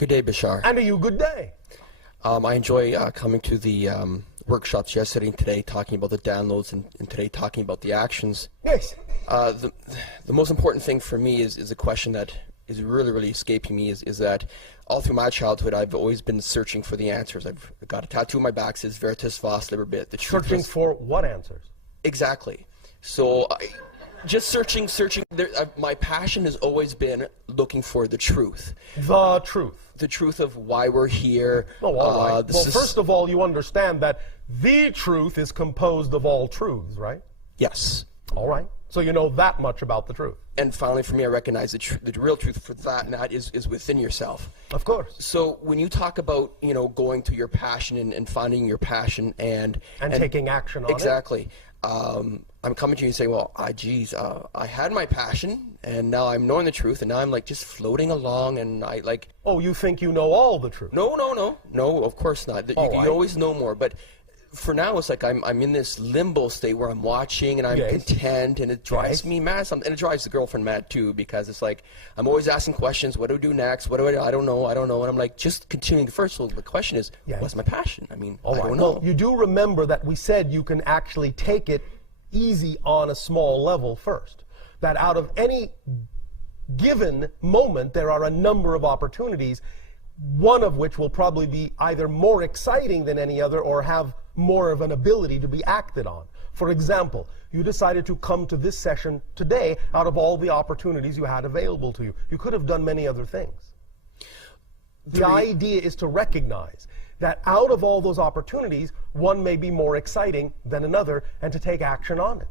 Good day, Bashar. And to you, good day. I enjoy coming to the workshops yesterday and today, talking about the downloads, and today talking about the actions. Yes. The most important thing for me is a question that is really escaping me, is that all through my childhood I've always been searching for the answers. I've got a tattoo on my back that says Veritas Vos Liber Bit. The truth Searching for what answers? Exactly. So just searching. My passion has always been looking for the truth. The truth. The truth of why we're here. Oh, all right. Well, first of all, you understand that the truth is composed of all truths, right? Yes. All right. So you know that much about the truth. And finally, for me, I recognize the real truth for that, and that is within yourself. Of course. So when you talk about, going to your passion and finding your passion and taking action on it. Exactly. I'm coming to you and saying, well, I had my passion, and now I'm knowing the truth, and now I'm like just floating along, and I like. Oh, you think you know all the truth? No, of course not. You always know more, but for now it's like I'm in this limbo state where I'm watching and I'm content, and it drives me mad. And it drives the girlfriend mad too, because it's like I'm always asking questions. What do we do next? What do I don't know. And I'm like just continuing first. So the question is, what's my passion? I mean, I don't know. Well, you do remember that we said you can actually take it easy on a small level first. That out of any given moment, there are a number of opportunities, one of which will probably be either more exciting than any other or have more of an ability to be acted on. For example, you decided to come to this session today out of all the opportunities you had available to you. You could have done many other things. The idea is to recognize that out of all those opportunities, one may be more exciting than another, and to take action on it.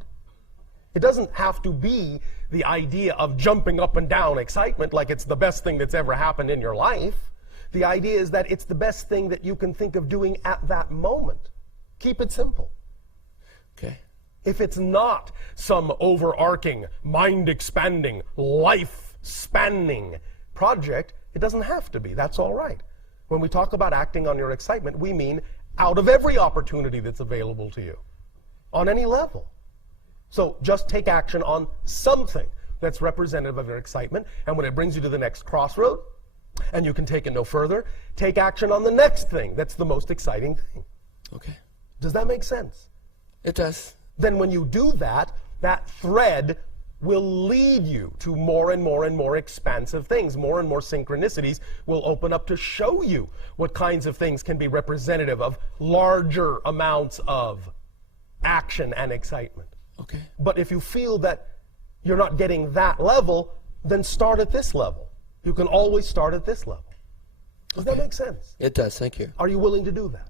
It doesn't have to be the idea of jumping up and down excitement like it's the best thing that's ever happened in your life. The idea is that it's the best thing that you can think of doing at that moment. Keep it simple. Okay. If it's not some overarching, mind-expanding, life-spanning project, it doesn't have to be. That's all right. When we talk about acting on your excitement, we mean out of every opportunity that's available to you, on any level. So just take action on something that's representative of your excitement, and when it brings you to the next crossroad, and you can take it no further, take action on the next thing that's the most exciting thing. Okay. Does that make sense? It does. Then when you do that, that thread will lead you to more and more and more expansive things. More and more synchronicities will open up to show you what kinds of things can be representative of larger amounts of action and excitement. Okay. But if you feel that you're not getting that level, then start at this level. You can always start at this level. Does that make sense? It does, thank you. Are you willing to do that?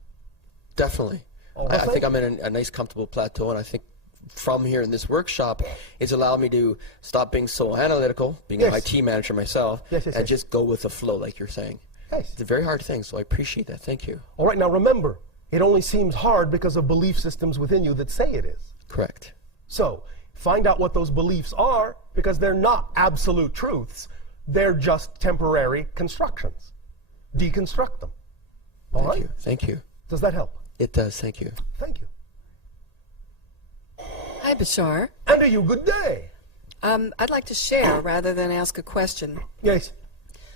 Definitely. I think I'm in a nice, comfortable plateau, and I think from here in this workshop, it's allowed me to stop being so analytical, being an IT manager myself, and just go with the flow, like you're saying. Yes. It's a very hard thing, so I appreciate that. Thank you. All right, now remember, it only seems hard because of belief systems within you that say it is. Correct. So find out what those beliefs are, because they're not absolute truths. They're just temporary constructions. Deconstruct them. All right? Thank you. Does that help? It does. Thank you. Thank you. Hi, Bashar. And to you, good day. I'd like to share rather than ask a question. Yes.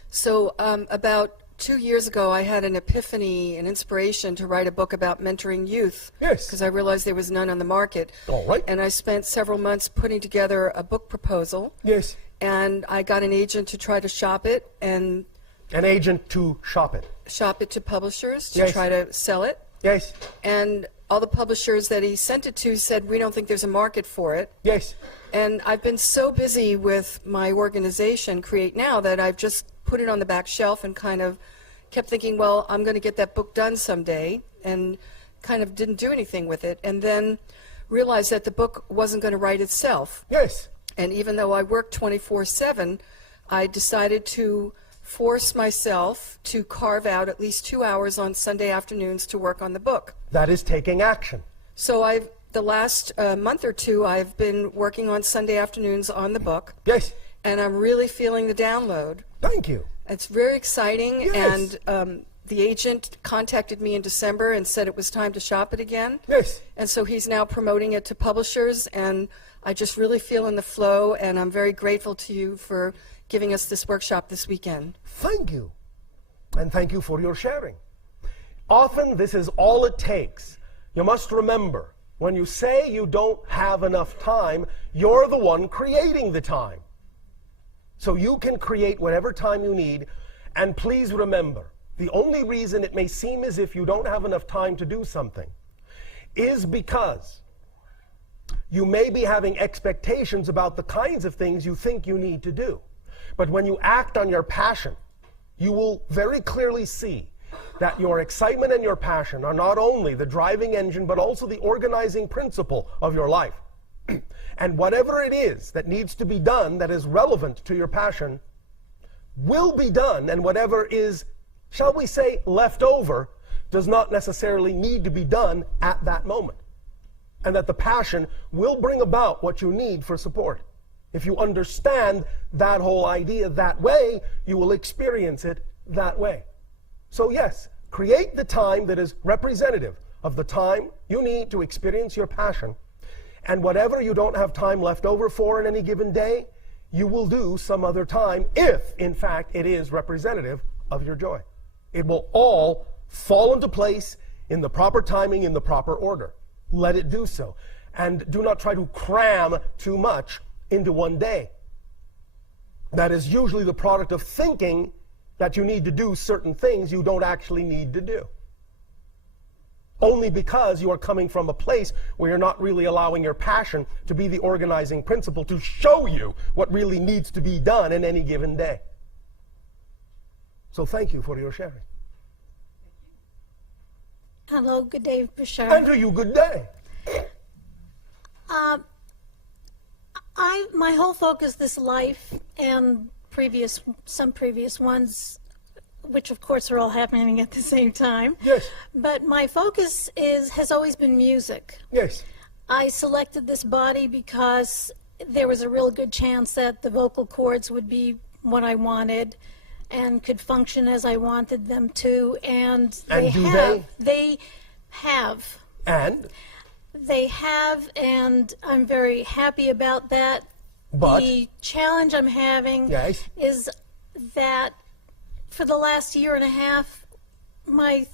So about 2 years ago, I had an epiphany, an inspiration to write a book about mentoring youth. Yes. Because I realized there was none on the market. All right. And I spent several months putting together a book proposal. Yes. And I got an agent to try to shop it and... An agent to shop it. Shop it to publishers to try to sell it. Yes. And all the publishers that he sent it to said, we don't think there's a market for it. Yes. And I've been so busy with my organization, Create Now, that I've just put it on the back shelf and kind of kept thinking, well, I'm going to get that book done someday, and kind of didn't do anything with it. And then realized that the book wasn't going to write itself. Yes. And even though I work 24/7, I decided to force myself to carve out at least 2 hours on Sunday afternoons to work on the book. That is taking action. So the last month or two, I've been working on Sunday afternoons on the book. Yes. And I'm really feeling the download. Thank you. It's very exciting. Yes. And the agent contacted me in December and said it was time to shop it again. Yes. And so he's now promoting it to publishers, and I just really feel in the flow, and I'm very grateful to you for giving us this workshop this weekend. Thank you. And thank you for your sharing. Often this is all it takes. You must remember, when you say you don't have enough time, you're the one creating the time. So you can create whatever time you need. And please remember, the only reason it may seem as if you don't have enough time to do something is because you may be having expectations about the kinds of things you think you need to do. But when you act on your passion, you will very clearly see that your excitement and your passion are not only the driving engine, but also the organizing principle of your life. And whatever it is that needs to be done that is relevant to your passion will be done, and whatever is, shall we say, left over does not necessarily need to be done at that moment. And that the passion will bring about what you need for support. If you understand that whole idea that way, you will experience it that way. So yes, create the time that is representative of the time you need to experience your passion. And whatever you don't have time left over for in any given day, you will do some other time if, in fact, it is representative of your joy. It will all fall into place in the proper timing, in the proper order. Let it do so. And do not try to cram too much into one day. That is usually the product of thinking that you need to do certain things you don't actually need to do. Only because you are coming from a place where you're not really allowing your passion to be the organizing principle to show you what really needs to be done in any given day. So thank you for your sharing. Hello, good day, Bashar. And to you, good day. My whole focus this life and some previous ones, which of course are all happening at the same time. Yes. But my focus has always been music. Yes. I selected this body because there was a real good chance that the vocal cords would be what I wanted and could function as I wanted them to. And they have. They have. And? They have, and I'm very happy about that. But? The challenge I'm having is that for the last year and a half, my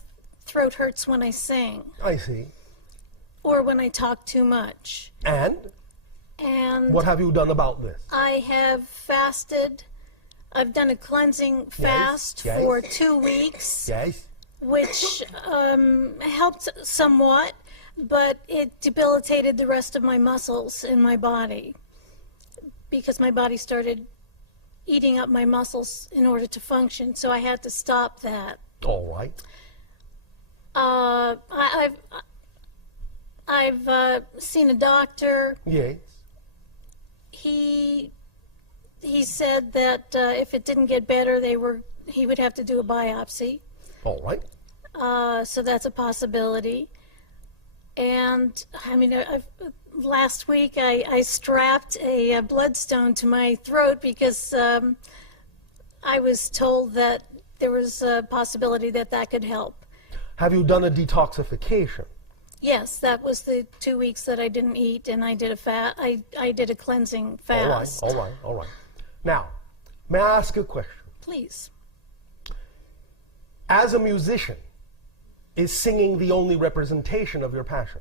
throat hurts when I sing. I see. Or when I talk too much. And? And what have you done about this? I have fasted. I've done a cleansing fast for 2 weeks. Yes. Which helped somewhat, but it debilitated the rest of my muscles in my body because my body started eating up my muscles in order to function, so I had to stop that. All right. I've seen a doctor. Yes. He said that if it didn't get better, he would have to do a biopsy. All right. So that's a possibility. And I mean, last week I strapped a bloodstone to my throat because I was told that there was a possibility that could help. Have you done a detoxification? Yes, that was the 2 weeks that I didn't eat, and I did I did a cleansing fast. All right. Now, may I ask a question? Please. As a musician, is singing the only representation of your passion?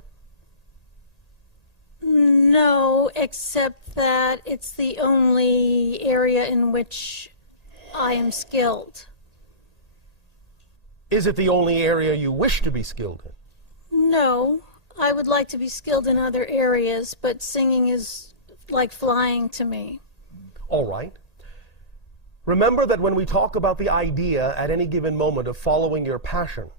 No, except that it's the only area in which I am skilled. Is it the only area you wish to be skilled in? No, I would like to be skilled in other areas, but singing is like flying to me. All right. Remember that when we talk about the idea at any given moment of following your passion,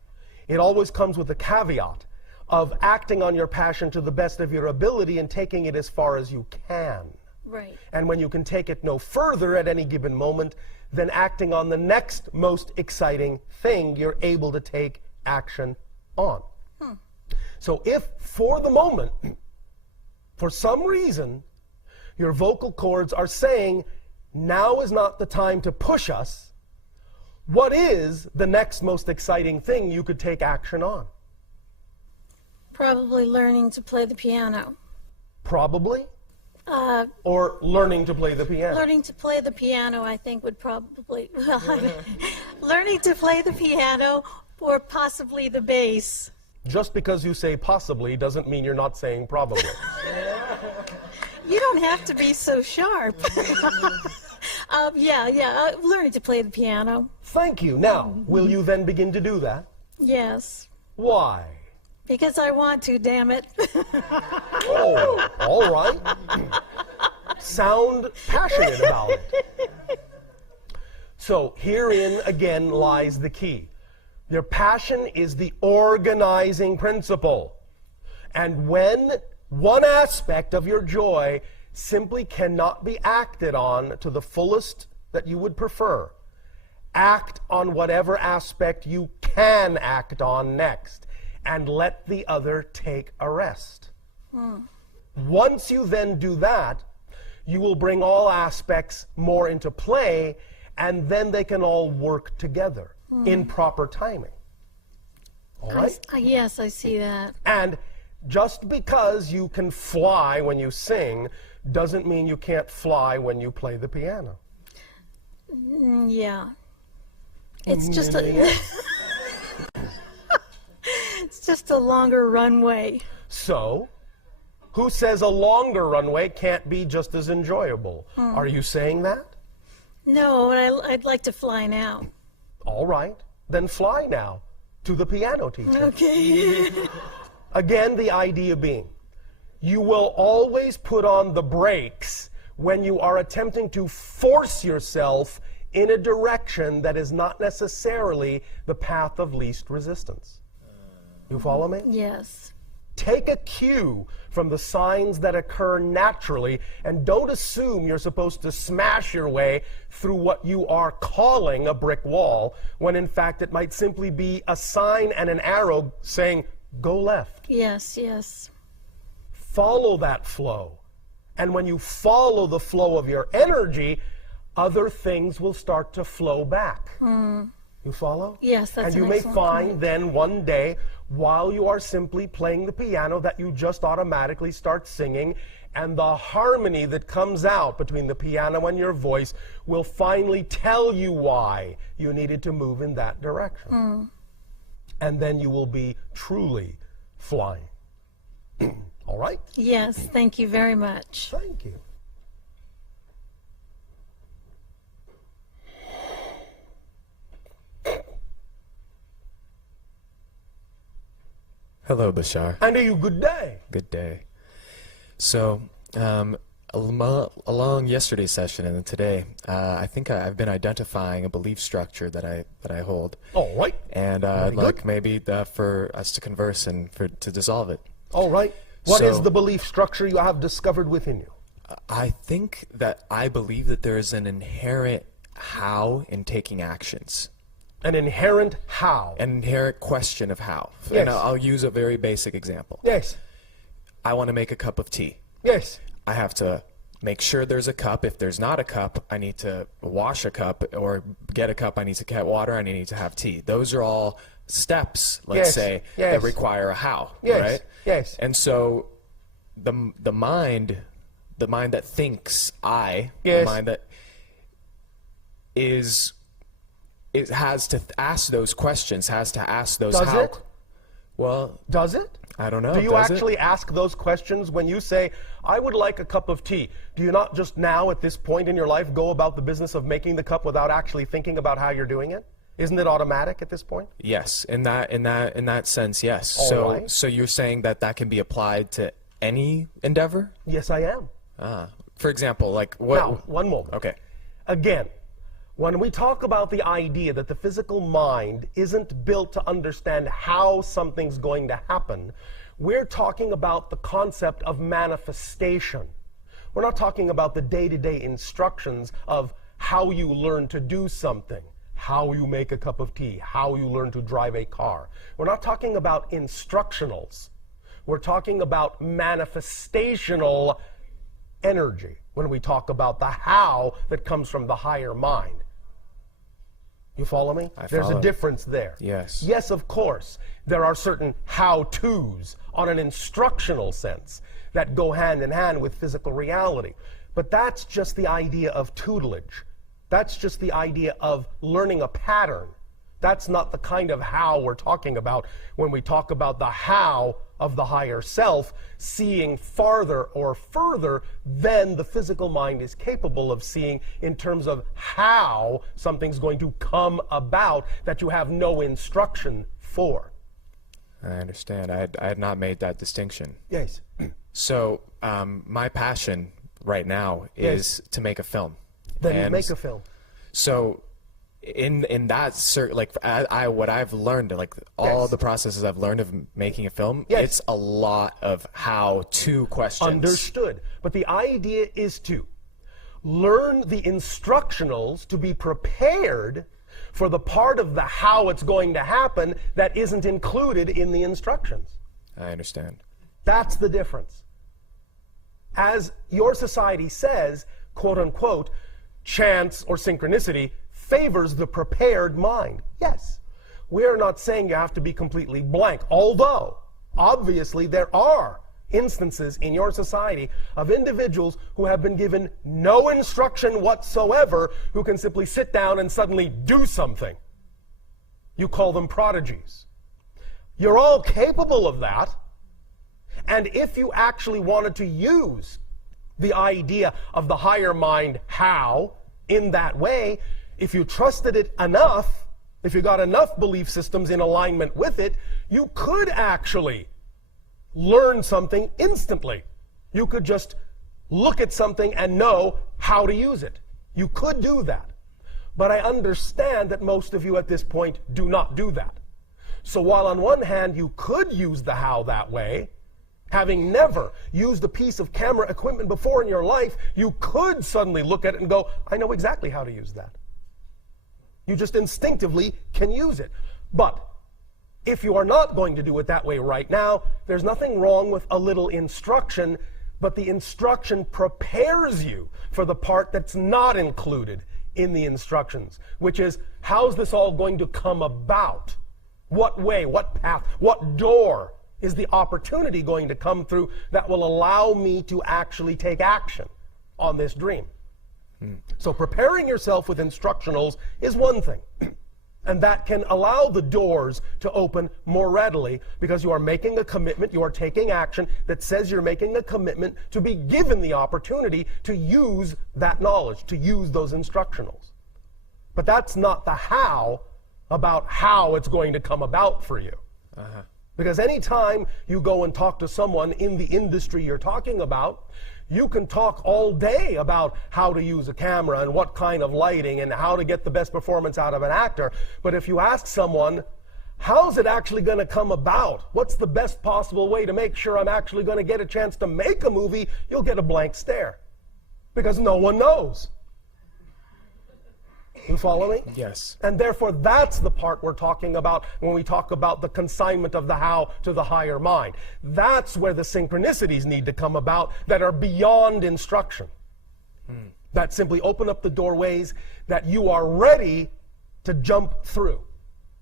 it always comes with the caveat of acting on your passion to the best of your ability and taking it as far as you can. Right. And when you can take it no further at any given moment, then acting on the next most exciting thing you're able to take action on. So if, for the moment, for some reason, your vocal cords are saying, now is not the time to push us, what is the next most exciting thing you could take action on? Probably learning to play the piano. Probably? Or learning to play the piano? Learning to play the piano, I think, would probably, well, Learning to play the piano or possibly the bass. Just because you say possibly doesn't mean you're not saying probably. You don't have to be so sharp. Learning to play the piano. Thank you. Now, will you then begin to do that? Yes. Why? Because I want to, damn it. Oh, all right. Sound passionate about it. So herein again lies the key. Your passion is the organizing principle. And when one aspect of your joy simply cannot be acted on to the fullest that you would prefer, act on whatever aspect you can act on next, and let the other take a rest. Once you then do that, you will bring all aspects more into play, and then they can all work together in proper timing. All right? Yes, I see that. And just because you can fly when you sing doesn't mean you can't fly when you play the piano. Yeah. It's just a it's just a longer runway. So, who says a longer runway can't be just as enjoyable? Are you saying that? No, I'd like to fly now. All right, then fly now to the piano teacher. Okay. Again, the idea being, you will always put on the brakes when you are attempting to force yourself in a direction that is not necessarily the path of least resistance. You follow me? Yes. Take a cue from the signs that occur naturally, and don't assume you're supposed to smash your way through what you are calling a brick wall, when in fact it might simply be a sign and an arrow saying, go left. Yes, yes. Follow that flow. And when you follow the flow of your energy, other things will start to flow back. You follow? Yes, that's And you an may excellent find point. then one day, while you are simply playing the piano, that you just automatically start singing, and the harmony that comes out between the piano and your voice will finally tell you why you needed to move in that direction. And then you will be truly flying. All right? Yes, thank you very much. Thank you. Hello, Bashar. And a good day. Good day. So, along yesterday's session and then today, I think I've been identifying a belief structure that I hold. All right. And I'd like maybe for us to converse and to dissolve it. All right. What is So- the belief structure you have discovered within you? I think that I believe that there is an inherent how in taking actions. An inherent how. An inherent question of how. Yes. And I'll use a very basic example. Yes. I want to make a cup of tea. Yes. I have to make sure there's a cup. If there's not a cup, I need to wash a cup, or get a cup. I need to get water, and I need to have tea. Those are all steps, let's Yes, say, yes. that require a how, Yes, right? yes. And so the mind that thinks I, Yes. the mind that it has to ask those questions, has to ask those Does how. it? Well, Does it? I don't know. Do you does it? actually ask those questions when you say, I would like a cup of tea? Do you not just now, at this point in your life, go about the business of making the cup without actually thinking about how you're doing it? Isn't it automatic at this point? Yes, in that sense, yes. All So right. so you're saying that can be applied to any endeavor? Yes, I am. For example, like what? Now, one moment. Okay. Again, when we talk about the idea that the physical mind isn't built to understand how something's going to happen, we're talking about the concept of manifestation. We're not talking about the day-to-day instructions of how you learn to do something, how you make a cup of tea, how you learn to drive a car. We're not talking about instructionals. We're talking about manifestational energy when we talk about the how that comes from the higher mind. You follow me? There's a follow. difference there. Yes. Yes, of course. There are certain how-tos on an instructional sense that go hand in hand with physical reality. But that's just the idea of tutelage. That's just the idea of learning a pattern. That's not the kind of how we're talking about when we talk about the how of the higher self, seeing farther or further than the physical mind is capable of seeing in terms of how something's going to come about that you have no instruction for. I understand. I had not made that distinction. Yes. So my passion right now is to make a film. Then you make a film. So in that like what I've learned, like all the processes I've learned of making a film, it's a lot of how to questions. Understood. But the idea is to learn the instructionals to be prepared for the part of the how it's going to happen that isn't included in the instructions. I understand. That's the difference. As your society says, quote unquote, chance or synchronicity favors the prepared mind. Yes, we're not saying you have to be completely blank, although obviously there are instances in your society of individuals who have been given no instruction whatsoever, who can simply sit down and suddenly do something. You call them prodigies. You're all capable of that, and if you actually wanted to use the idea of the higher mind how in that way, if you trusted it enough, if you got enough belief systems in alignment with it, you could actually learn something instantly. You could just look at something and know how to use it. You could do that. But I understand that most of you at this point do not do that. So while on one hand you could use the how that way, having never used a piece of camera equipment before in your life, you could suddenly look at it and go, I know exactly how to use that. You just instinctively can use it. But if you are not going to do it that way right now, there's nothing wrong with a little instruction, but the instruction prepares you for the part that's not included in the instructions, which is, how's this all going to come about? What way, what path, what door is the opportunity going to come through that will allow me to actually take action on this dream? So preparing yourself with instructionals is one thing. And that can allow the doors to open more readily because you are making a commitment, you are taking action that says you're making a commitment to be given the opportunity to use that knowledge, to use those instructionals. But that's not the how about how it's going to come about for you. Because anytime you go and talk to someone in the industry you're talking about, you can talk all day about how to use a camera and what kind of lighting and how to get the best performance out of an actor. But if you ask someone, how's it actually going to come about? What's the best possible way to make sure I'm actually going to get a chance to make a movie? You'll get a blank stare. Because no one knows. You follow me? Yes. And therefore, that's the part we're talking about when we talk about the consignment of the how to the higher mind. That's where the synchronicities need to come about that are beyond instruction. That simply open up the doorways that you are ready to jump through.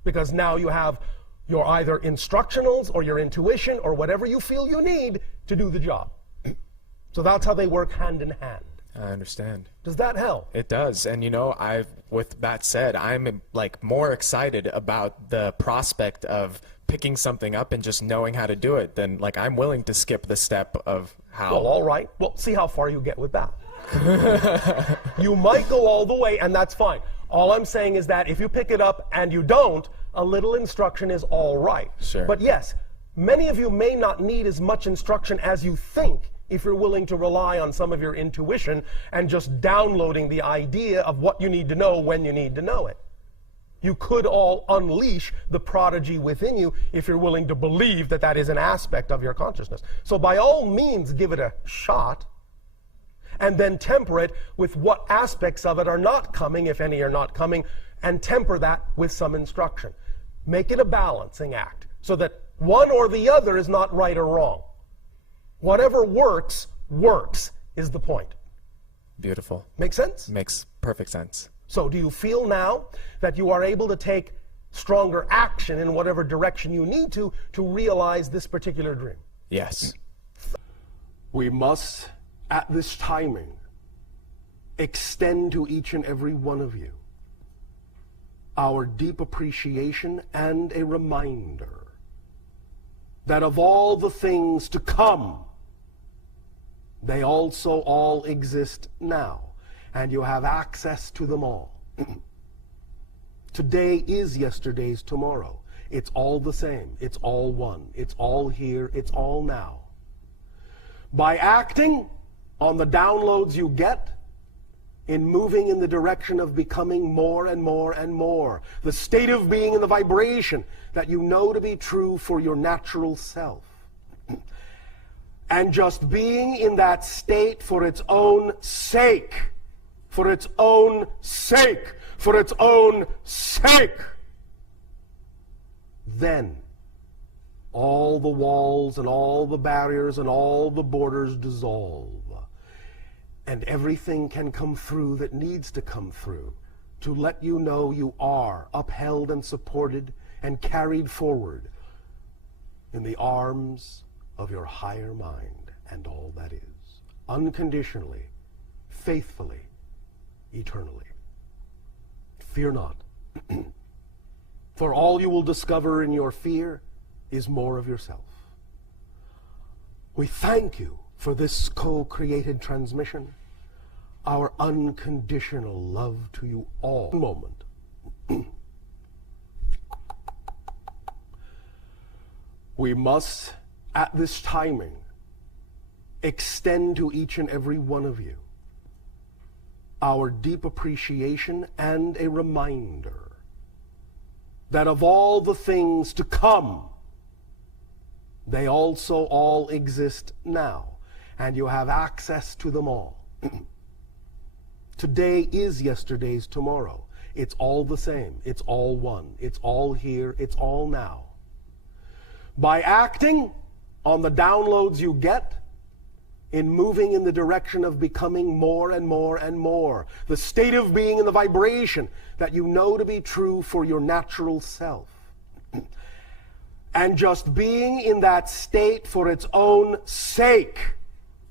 Because now you have your either instructionals or your intuition or whatever you feel you need to do the job. So that's how they work hand in hand. I understand. Does that help? It does. And you know, with that said, I'm like more excited about the prospect of picking something up and just knowing how to do it than like I'm willing to skip the step of how. Well, all right. Well, see how far you get with that. You might go all the way, and that's fine. All I'm saying is that if you pick it up and you don't, a little instruction is all right. Sure. But yes, many of you may not need as much instruction as you think if you're willing to rely on some of your intuition and just downloading the idea of what you need to know when you need to know it. You could all unleash the prodigy within you if you're willing to believe that that is an aspect of your consciousness. So by all means, give it a shot, and then temper it with what aspects of it are not coming, if any are not coming, and temper that with some instruction. Make it a balancing act so that one or the other is not right or wrong. Whatever works, works, is the point. Beautiful. Make sense? Makes perfect sense. So do you feel now that you are able to take stronger action in whatever direction you need to realize this particular dream? Yes. We must, at this timing, extend to each and every one of you our deep appreciation and a reminder that of all the things to come, they also all exist now, and you have access to them all. Today is yesterday's tomorrow. It's all the same. It's all one. It's all here. It's all now. By acting on the downloads you get, in moving in the direction of becoming more and more and more, the state of being and the vibration that you know to be true for your natural self, and just being in that state for its own sake, for its own sake, for its own sake, then all the walls and all the barriers and all the borders dissolve, and everything can come through that needs to come through to let you know you are upheld and supported and carried forward in the arms of your higher mind and all that is, unconditionally, faithfully, eternally. Fear not, for all you will discover in your fear is more of yourself. We thank you for this co-created transmission, our unconditional love to you all. Moment. We must, at this timing, extend to each and every one of you our deep appreciation and a reminder that of all the things to come, they also all exist now, and you have access to them all. Today is yesterday's tomorrow. It's all the same. It's all one. It's all here. It's all now. By acting on the downloads you get, in moving in the direction of becoming more and more and more, the state of being and the vibration that you know to be true for your natural self, and just being in that state for its own sake,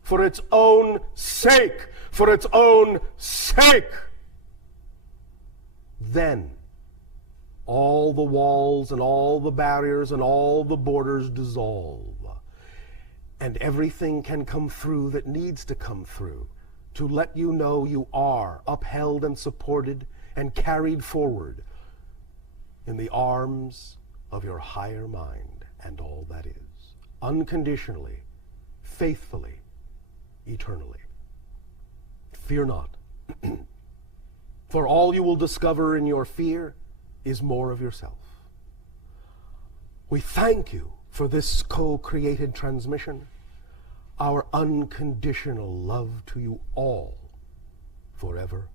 for its own sake, for its own sake, then all the walls and all the barriers and all the borders dissolve, and everything can come through that needs to come through to let you know you are upheld and supported and carried forward in the arms of your higher mind and all that is, unconditionally, faithfully, eternally. Fear not, for all you will discover in your fear is more of yourself. We thank you for this co-created transmission, our unconditional love to you all forever